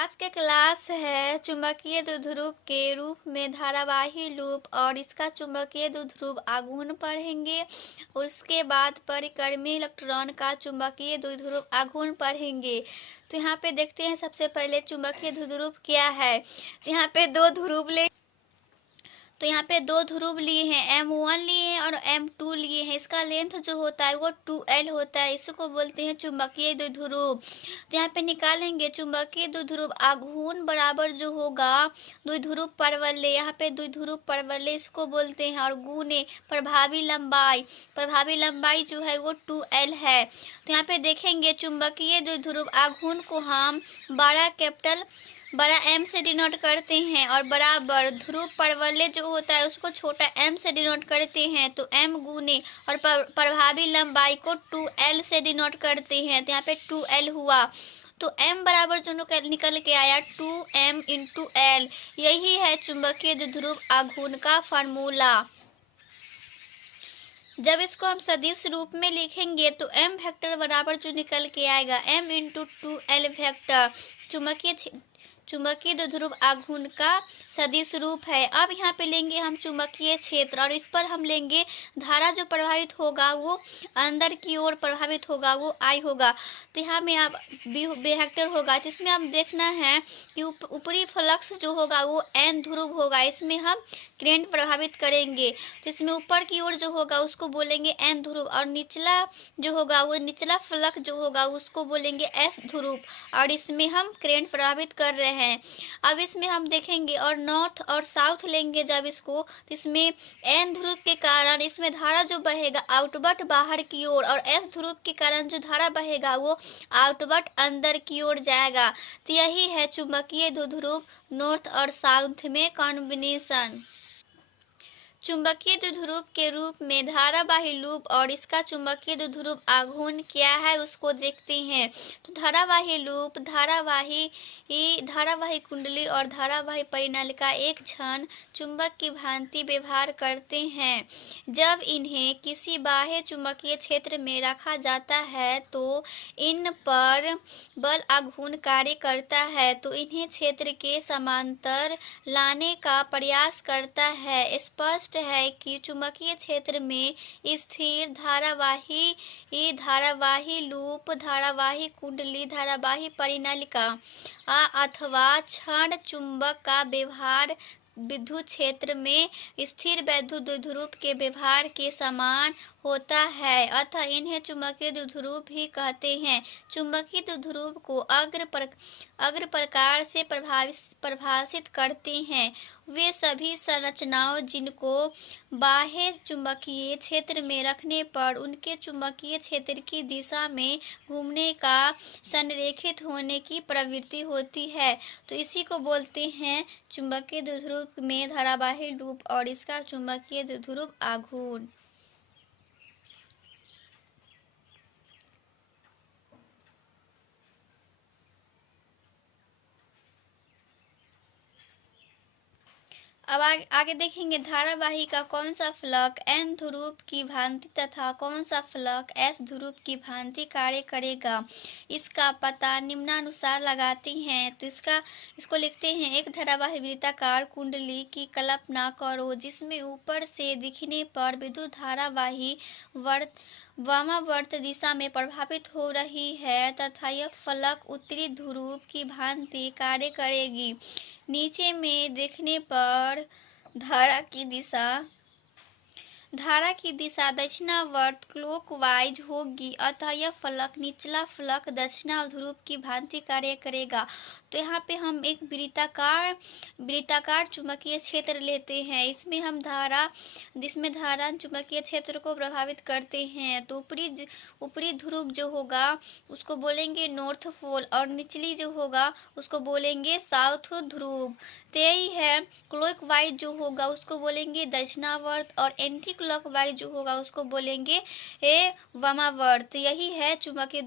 आज का क्लास है चुंबकीय द्विध्रुव के रूप में धारावाही लूप और इसका चुंबकीय द्विध्रुव आघूर्ण पढ़ेंगे। और उसके बाद परिक्रमी इलेक्ट्रॉन का चुंबकीय द्विध्रुव आघूर्ण पढ़ेंगे। तो यहाँ पे देखते हैं सबसे पहले चुंबकीय द्विध्रुव क्या है। यहाँ पे दो ध्रुव लिए हैं, M1 लिए हैं और M2 लिए हैं। इसका लेंथ जो होता है वो 2L होता है, इसको बोलते हैं चुंबकीय द्विध्रुव। तो यहाँ पे निकालेंगे चुंबकीय द्विध्रुव आघूर्ण बराबर जो होगा द्विध्रुव परवलय, यहाँ पे द्विध्रुव परवलय इसको बोलते हैं, और गुणे प्रभावी लंबाई जो है वो 2L है। तो यहाँ पे देखेंगे चुंबकीय द्विध्रुव आघूर्ण को हम बड़ा M से डिनोट करते हैं और बराबर ध्रुव परवलय जो होता है उसको छोटा m से डिनोट करते हैं। तो m गुने और प्रभावी लंबाई को 2L से डिनोट करते हैं। तो यहाँ पे 2L हुआ। तो m बराबर जो निकल के आया 2m इंटू L। यही है चुंबकीय द्विध्रुव आघूर्ण का फार्मूला। जब इसको हम सदिश रूप में लिखेंगे तो m वेक्टर बराबर जो निकल के आएगा m इंटू 2L वेक्टर चुंबकीय द्विध्रुव आघूर्ण का सदिश रूप है। अब यहाँ पे लेंगे हम चुंबकीय क्षेत्र और इस पर हम लेंगे धारा जो प्रभावित होगा वो अंदर की ओर प्रभावित होगा वो I होगा। तो यहाँ में अब वेक्टर होगा जिसमें हम देखना है कि ऊपरी फ्लक्स जो होगा वो N ध्रुव होगा, इसमें हम करंट प्रभावित करेंगे। तो इसमें ऊपर की ओर जो होगा उसको बोलेंगे N ध्रुव और निचला जो होगा वो निचला फ्लक्स जो होगा उसको बोलेंगे S ध्रुव, और इसमें हम करंट प्रभावित कर रहे हैं। अब इसमें हम देखेंगे और नॉर्थ और साउथ लेंगे जब इसको, तो इसमें N ध्रुव के कारण इसमें धारा जो बहेगा आउटवर्ड बाहर की ओर, और S ध्रुव के कारण जो धारा बहेगा वो आउटवर्ड अंदर की ओर जाएगा। तो यही है चुंबकीय द्विध्रुव नॉर्थ और साउथ में कॉम्बिनेशन। चुंबकीय द्विध्रुव के रूप में धारावाही लूप और इसका चुंबकीय द्विध्रुव आघूर्ण क्या है उसको देखते हैं। तो धारावाही लूप धारावाही कुंडली और धारावाही परिनालिका एक क्षण चुंबक की भांति व्यवहार करते हैं। जब इन्हें किसी बाह्य चुंबकीय क्षेत्र में रखा जाता है तो इन पर बल आघूर्ण कार्य करता है, तो इन्हें क्षेत्र के समांतर लाने का प्रयास करता है। स्पष्ट है कि चुंबकीय क्षेत्र में स्थिर धारावाही लूप, धारावाही कुंडली, धारावाही परिनालिका अथवा क्षण चुंबक का व्यवहार विद्युत क्षेत्र में स्थिर वैद्युत द्विध्रुव के व्यवहार के समान होता है, अतः इन्हें चुंबकीय द्विध्रुव भी कहते हैं। चुंबकीय द्विध्रुव को अग्र प्रकार से परिभाषित करते हैं वे सभी संरचनाओं जिनको बाह्य चुंबकीय क्षेत्र में रखने पर उनके चुंबकीय क्षेत्र की दिशा में घूमने का संरेखित होने की प्रवृत्ति होती है। तो इसी को बोलते हैं चुंबकीय द्विध्रुव में धारावाही लूप और इसका चुंबकीय द्विध्रुव आघूर्ण। अब आगे देखेंगे धारावाही का कौन सा फ्लक N ध्रुव की भांति तथा कौन सा फ्लक S ध्रुव की भांति कार्य करेगा, इसका पता निम्नानुसार लगाते हैं। तो इसको लिखते हैं। एक धारावाही वृत्ताकार कुंडली की कल्पना करो जिसमें ऊपर से दिखने पर विद्युत धारावाही वामावर्त दिशा में प्रभावित हो रही है तथा यह फलक उत्तरी ध्रुव की भांति कार्य करेगी। नीचे में देखने पर धारा की दिशा दक्षिणावर्त क्लॉकवाइज होगी, अतः यह फलक निचला फलक दक्षिणावर्त ध्रुव की भांति कार्य करेगा। तो यहाँ पे हम एक वृत्ताकार चुंबकीय क्षेत्र लेते हैं। इसमें धारा चुंबकीय क्षेत्र को प्रभावित करते हैं। तो ऊपरी ध्रुव जो होगा उसको बोलेंगे नॉर्थ पोल और निचली जो होगा उसको बोलेंगे साउथ ध्रुव। तो यही है क्लॉकवाइज जो होगा उसको बोलेंगे दक्षिणावर्त और एंटी क्लॉकवाइज जो होगा उसको बोलेंगे वामावर्त। यही है चुंबकीय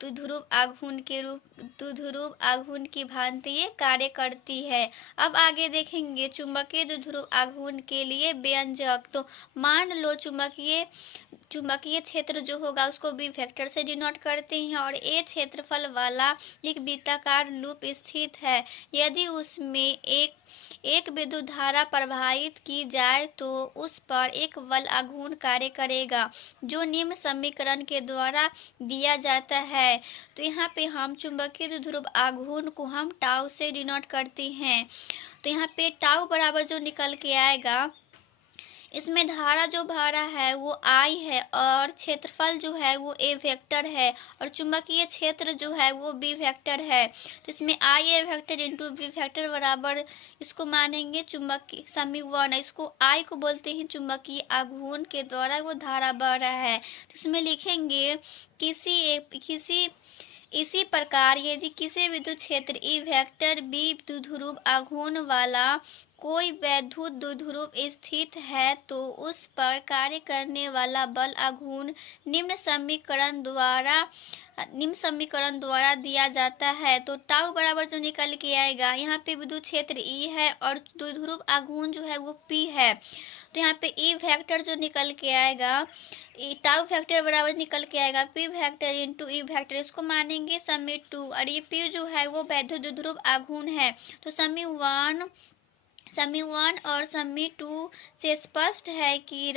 द्विध्रुव आघूर्ण की भांति ये कार्य करती है। अब आगे देखेंगे चुंबकीय द्विध्रुव आघूर्ण के लिए व्यंजक। तो मान लो चुंबकीय चुंबकीय क्षेत्र जो होगा उसको बी वेक्टर से डिनोट करते हैं और ए क्षेत्रफल वाला एक वृत्ताकार लूप स्थित है। यदि उसमें एक विद्युत धारा प्रवाहित की जाए तो उस पर एक बल आघूर्ण कार्य करेगा जो निम्न समीकरण के द्वारा दिया जाता है। तो यहाँ पे हम चुंबकीय द्विध्रुव आघूर्ण को हम टाउ से डिनोट करते हैं। तो यहाँ पे टाउ बराबर जो निकल के आएगा, इसमें धारा जो बह रहा है वो आई है और क्षेत्रफल जो है वो ए वेक्टर है और चुंबकीय क्षेत्र जो है वो बी वेक्टर है। तो इसमें आई ए वेक्टर इंटू बी वेक्टर बराबर इसको मानेंगे चुंबकीय समीकरण। इसको आई को बोलते हैं चुंबकीय आघूर्ण के द्वारा वो धारा बह रहा है। तो इसमें लिखेंगे इसी प्रकार यदि किसी विद्युत क्षेत्र ई वेक्टर बी द्विध्रुव आघूर्ण वाला कोई वैद्युत द्विध्रुव स्थित है तो उस पर कार्य करने वाला बल आघूर्ण निम्न समीकरण द्वारा दिया जाता है। तो टाउ बराबर जो निकल के आएगा, यहाँ पे विद्युत क्षेत्र ई है और द्विध्रुव आघूर्ण जो है वो पी है। तो यहाँ पे ई वेक्टर जो निकल के आएगा, टाउ वेक्टर बराबर निकल के आएगा P vector into E vector. इसको मानेंगे समी टू और ये पी जो है वो वैद्युत द्विध्रुव आघूर्ण है। तो समी वन और समी टू से स्पष्ट है कि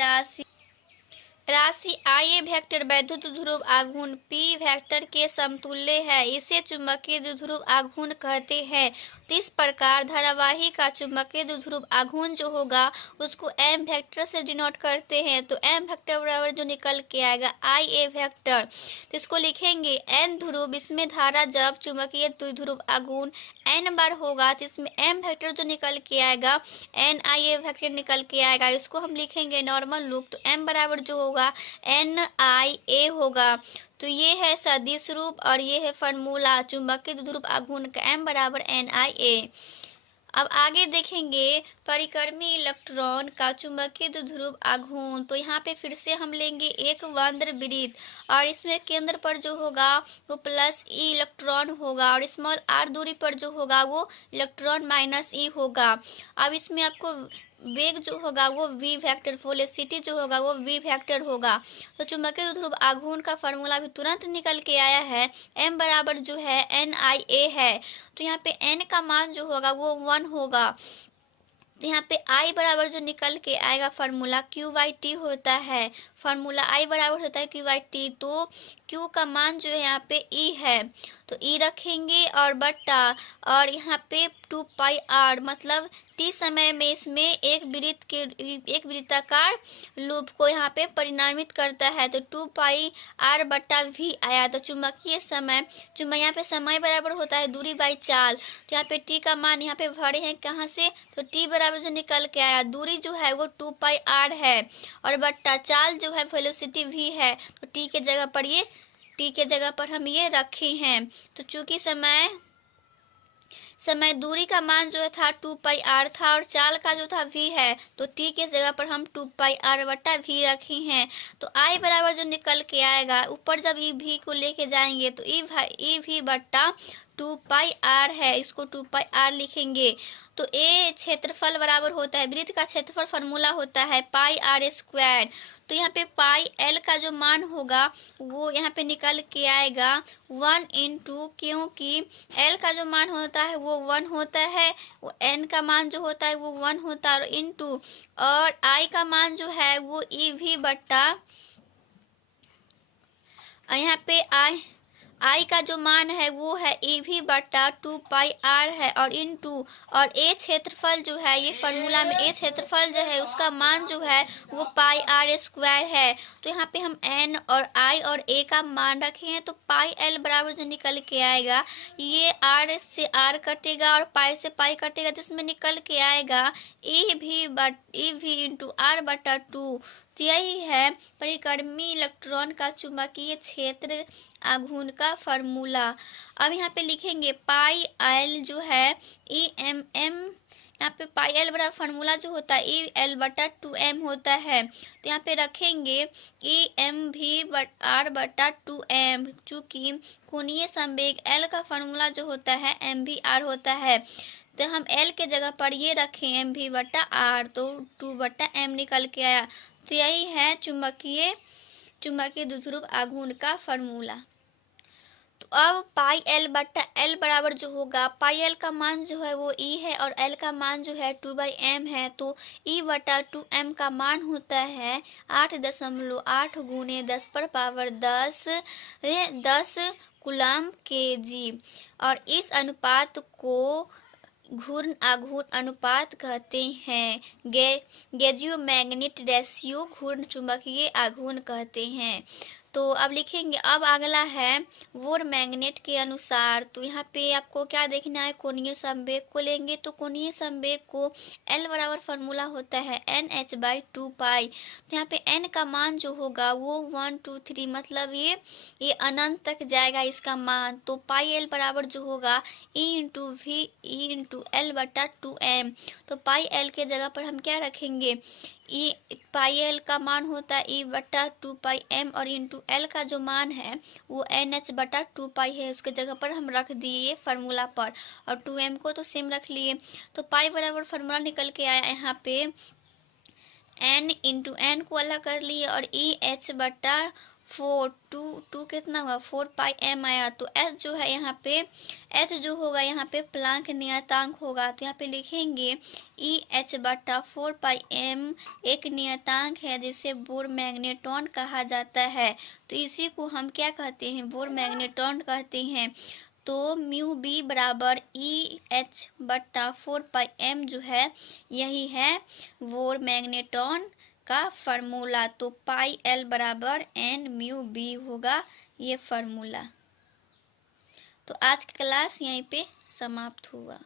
राशि आई ए वेक्टर वैद्युत द्विध्रुव आघूर्ण पी वेक्टर के समतुल्य है। इसे चुंबकीय द्विध्रुव आघूर्ण कहते हैं। तो इस प्रकार धारावाही का चुंबकीय द्विध्रुव आघूर्ण जो होगा उसको एम वेक्टर से डिनोट करते हैं। तो एम वेक्टर बराबर जो निकल के आएगा आई ए वेक्टर। तो इसको लिखेंगे एन ध्रुव, इसमें धारा जब चुंबकीय द्विध्रुव आघूर्ण एन बार होगा तो इसमें एम वेक्टर जो निकल के आएगा एन आई ए वेक्टर निकल के आएगा। इसको हम लिखेंगे नॉर्मल लूप। तो एम बराबर जो होगा एन आई ए होगा। तो ये है सदिश रूप और ये है फॉर्मूला चुंबकीय द्विध्रुव आघूर्ण का एम बराबर एन आई ए। अब आगे देखेंगे परिक्रमी इलेक्ट्रॉन का चुंबकीय द्विध्रुव आघूर्ण। तो यहाँ पे फिर से हम लेंगे एक वक्र वृत्त और इसमें केंद्र पर जो होगा वो प्लस ई इलेक्ट्रॉन होगा और स्मॉल आर दूरी पर जो होगा वो इलेक्ट्रॉन माइनस ई होगा। अब इसमें आपको वेग जो होगा वो वी वेक्टर, वेलोसिटी जो होगा वो वी वेक्टर होगा। तो चुंबकीय द्विध्रुव आघूर्ण का फॉर्मूला भी तुरंत निकल के आया है, एम बराबर जो है एन आई ए है। तो यहाँ पे एन का मान जो होगा वो 1 होगा। तो यहाँ पे आई बराबर जो निकल के आएगा फॉर्मूला क्यू बाई टी होता है। फॉर्मूला आई बराबर होता है क्यू बाई टी। तो क्यू का मान जो है यहाँ पे ई है तो ई रखेंगे और बट्टा और यहाँ पे 2 पाई आर, मतलब टी समय में इसमें एक वृत्ताकार लूप को यहाँ पे परिणामित करता है। तो 2 पाई आर बट्टा वी आया। तो चुंबकीय समय यहाँ पे समय बराबर होता है दूरी बाई चाल। तो यहाँ पे टी का मान यहाँ पे भरे हैं कहाँ से, तो टी बराबर जो निकल के आया दूरी जो है वो 2 पाई आर है और बट्टा चाल जो है वेलोसिटी वी है। तो टी के जगह पर हम ये रखे हैं। तो चूंकि समय दूरी का मान जो था 2 पाई आर था और चाल का जो था वी है, तो टी के जगह पर हम 2 पाई आर बट्टा वी रखे हैं। तो आई बराबर जो निकल के आएगा, ऊपर जब ई वी को लेके जाएंगे तो ई वी बट्टा 2 पाई आर है, इसको 2 पाई आर लिखेंगे। तो ए क्षेत्रफल बराबर होता है, वृत्त का क्षेत्रफल फॉर्मूला होता है पाई आर स्क्वायर। तो यहाँ पे पाई एल का जो मान होगा वो यहाँ पे निकल के आएगा 1 इंटू, क्योंकि एल का जो मान होता है वो 1 होता है, वो एन का मान जो होता है वो 1 होता है और इंटू और आई का मान जो है वो ई वी बट्टा, यहाँ पे आई का जो मान है वो है ई वी बट्टा 2 पाई आर है और इंटू और ए क्षेत्रफल जो है, ये फॉर्मूला में ए क्षेत्रफल जो है उसका मान जो है वो पाई आर स्क्वायर है। तो यहाँ पे हम एन और आई और ए का मान रखे हैं। तो पाई एल बराबर जो निकल के आएगा, ये आर से आर कटेगा और पाई से पाई कटेगा, जिसमें निकल के आएगा ई वी इंटू आर बटा 2। तो यही है परिक्रमी इलेक्ट्रॉन का चुंबकीय क्षेत्र आघूर्ण का फॉर्मूला। अब यहाँ पे लिखेंगे पाई एल जो है ई एम एम, यहाँ पे पाई एल बड़ा फॉर्मूला जो होता है ई एल बटा 2m होता है। तो यहाँ पे रखेंगे ई एम वी आर बटा 2m, चूँकि कोणीय संवेग एल का फॉर्मूला जो होता है एम वी आर होता है। तो हम एल के जगह पर ये रखें एम वी बटा आर, तो 2 बटा m निकल के आया। तो यही है चुंबकीय चुंबकीय द्विध्रुव आघूर्ण का फार्मूला। तो अब पाई एल बट्टा एल बराबर जो होगा, पाई एल का मान जो है वो ई है और एल का मान जो है 2/m है। तो ई बटा 2m का मान होता है 8.8 गुने 10 कूलम kg। और इस अनुपात को घूर्ण आघूर्ण अनुपात कहते हैं। गेजियोमैग्नेट रेशियो घूर्ण चुंबकीय आघूर्ण कहते हैं। तो अब लिखेंगे, अब अगला है वोर मैग्नेट के अनुसार। तो यहाँ पे आपको क्या देखना है, कोणीय संवेग को लेंगे। तो कोणीय संवेग को L बराबर फार्मूला होता है NH/2 पाई। तो यहाँ पे N का मान जो होगा वो 1 2 3 मतलब ये अनंत तक जाएगा इसका मान। तो पाई L बराबर जो होगा E/L/2m। तो पाई L के जगह पर हम क्या रखेंगे, ई पाई एल का मान होता है E/2πm और इंटू एल का जो मान है वो NH/2 है। उसके जगह पर हम रख दिए फार्मूला पर, और 2m को तो सेम रख लिए। तो पाई बराबर फार्मूला निकल के आया यहाँ पे n इंटू एन को अलग कर लिए और EH/4 टू कितना हुआ 4πm आया। तो h जो है यहाँ पे h जो होगा यहाँ पे प्लांक नियतांक होगा। तो यहाँ पे लिखेंगे EH/4πm एक नियतांक है जिसे बोर मैग्नेट्रॉन कहा जाता है। तो इसी को हम क्या कहते हैं, बोर मैग्नेट्रॉन कहते हैं। तो म्यू बी बराबर EH/4πm जो है यही है बोर मैग्नेट्रॉन का फार्मूला। तो पाई एल बराबर n म्यू बी होगा ये फार्मूला। तो आज की क्लास यहीं पे समाप्त हुआ।